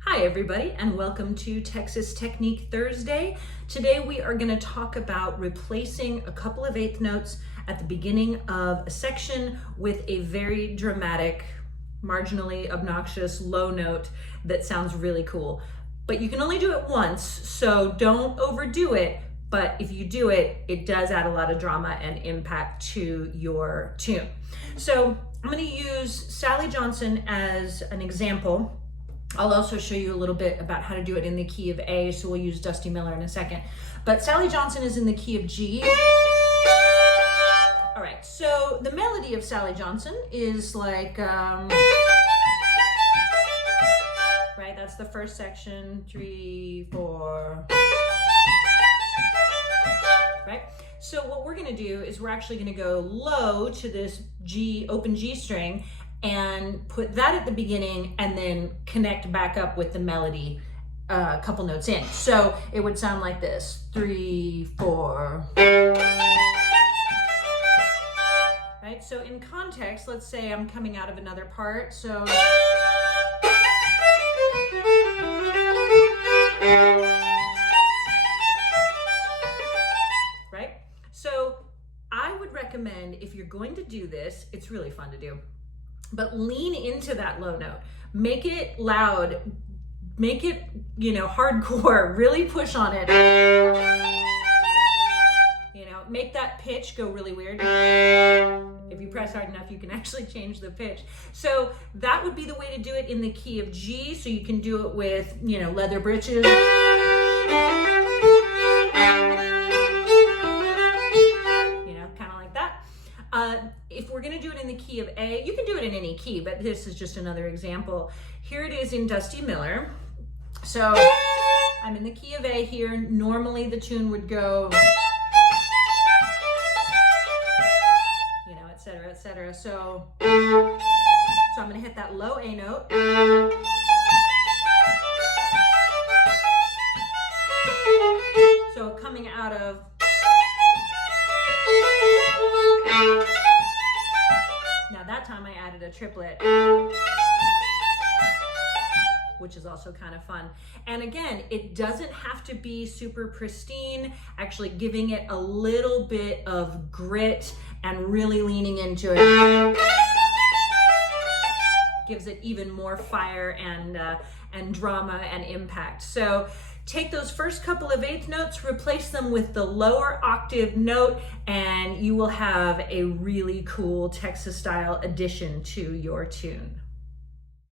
Hi everybody, and welcome to Texas Technique Thursday. Today we are going to talk about replacing a couple of eighth notes at the beginning of a section with a very dramatic, marginally obnoxious low note that sounds really cool. But you can only do it once, so don't overdo it. But if you do it, it does add a lot of drama and impact to your tune. So I'm going to use Sally Johnson as an example. I'll also show you a little bit about how to do it in the key of A, so we'll use Dusty Miller in a second. But Sally Johnson is in the key of G. All right, so the melody of Sally Johnson is like, right, that's the first section, 3, 4, right? So what we're gonna do is we're actually gonna go low to this G, open G string, and put that at the beginning and then connect back up with the melody a couple notes in. So it would sound like this, 3, 4. Right, so in context, let's say I'm coming out of another part, so. Right, so I would recommend if you're going to do this, it's really fun to do, but lean into that low note, make it loud, make it, hardcore, really push on it. Make that pitch go really weird. If you press hard enough, you can actually change the pitch. So that would be the way to do it in the key of G. So you can do it with, leather britches. Kind of like that. If we're gonna do it in the key of A, you can do it in any key, but this is just another example. Here it is in Dusty Miller. So I'm in the key of A here. Normally the tune would go, et cetera, et cetera. So I'm gonna hit that low A note. So coming out of, now that time I added a triplet, which is also kind of fun. And again, it doesn't have to be super pristine, actually giving it a little bit of grit and really leaning into it gives it even more fire and drama and impact. So take those first couple of eighth notes, replace them with the lower octave note, and you will have a really cool Texas style addition to your tune.